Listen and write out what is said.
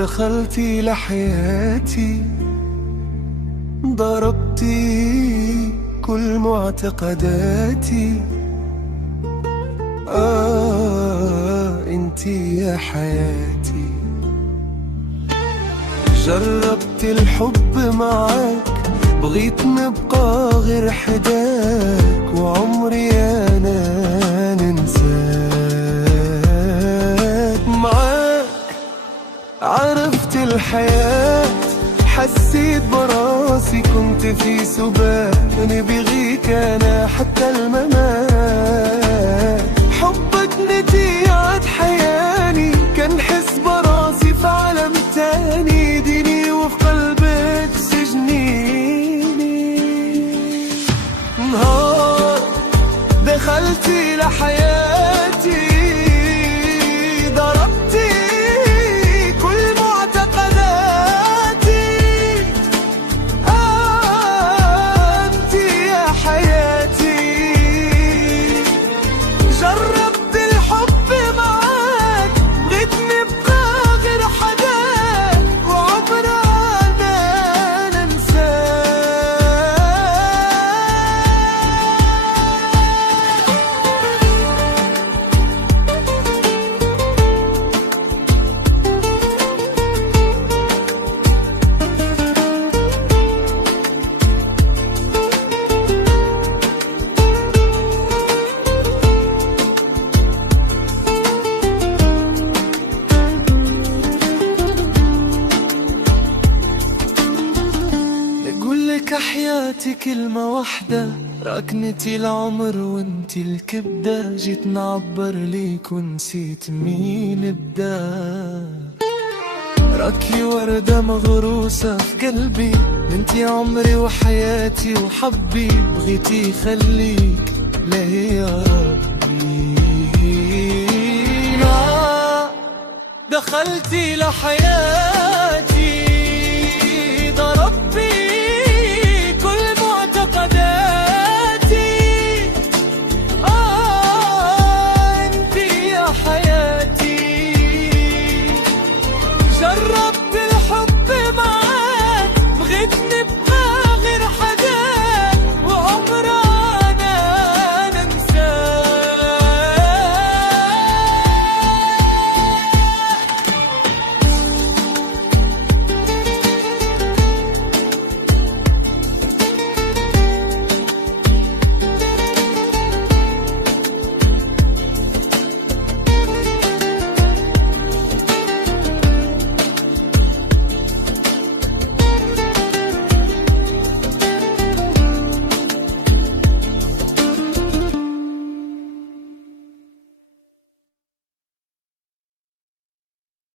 دخلتي لحياتي، ضربتي كل معتقداتي. انتي يا حياتي. جربت الحب معاك، بغيت نبقى غير حداك، وعمري انا ننساك. معاك عرفت الحياة، حسيت براسي كنت في سباق، بغيك انا حتى الممات. حبك نتيعة حياني، كان حس براسي في عالم تاني، ديني وفي قلبك سجنيني. نهار دخلتي لحياتي، ضربتي كل معتقداتي. انتي يا حياتي. جربت الحب معاك، بغيت نبقى غير حداك، وعمرنا حياتي كلمة واحدة، ركنتي العمر وانتي الكبدة. جيت نعبر ليك ونسيت مين بدا. ركي وردة مغروسة في قلبي، انتي عمري وحياتي وحبي. بغيتي خليك ليه يا ربي. دخلتي لحياتي،